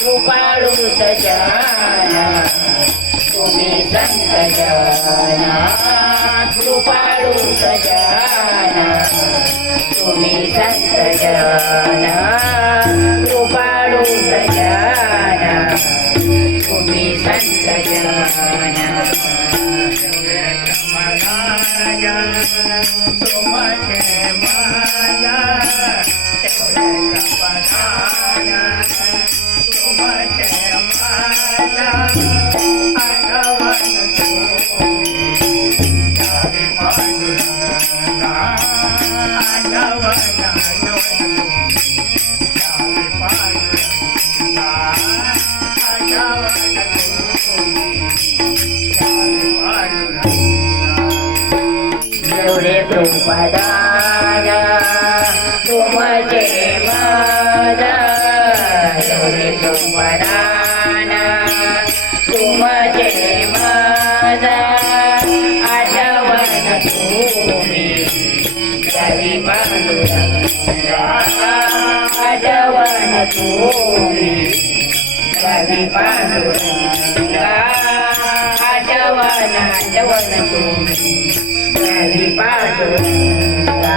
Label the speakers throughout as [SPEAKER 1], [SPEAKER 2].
[SPEAKER 1] कृपाळू सजाना तुम्ही संत जाना कृपाळू सजाना तुम्ही संत जाना कृपाळू सजाना तुम्ही संत जाना तुम्हाला Bye-bye. पांडुरंगा आठवण तुम्ही रवी पांडुरंगा आठवण आठवण तुम्ही. रवी पांडुरंगा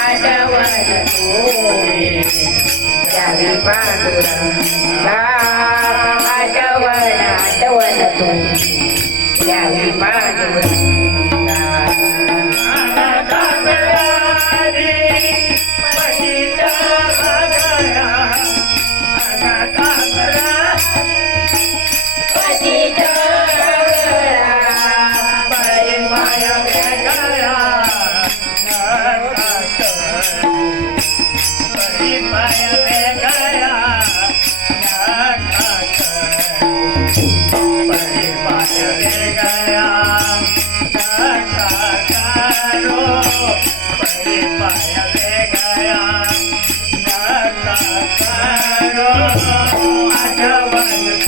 [SPEAKER 1] आठवण तुम्ही द्यावी पांडुरंगा. आठवण आठवण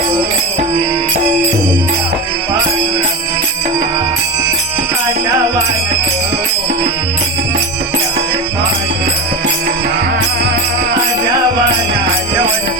[SPEAKER 1] तुम्ही द्यावी पांडुरंगा पतित जीव माझी सांगा काकुळती जीव माझी सांगा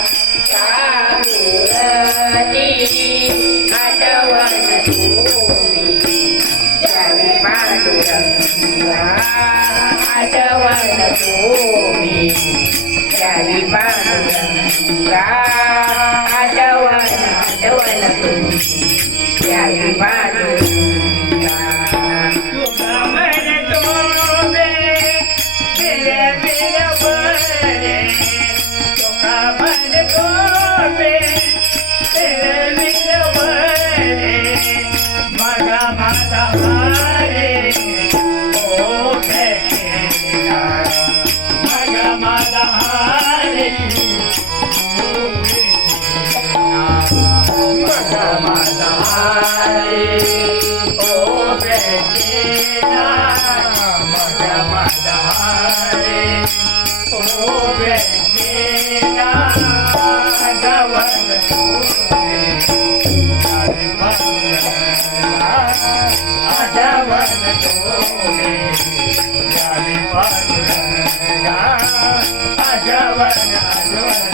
[SPEAKER 1] आठवण तुम्ही त्यावी पांडुरंगा आठवण आठवण तुम्ही त्यावी पांडुरंगा Mata, mata, mata. I got one, I got one.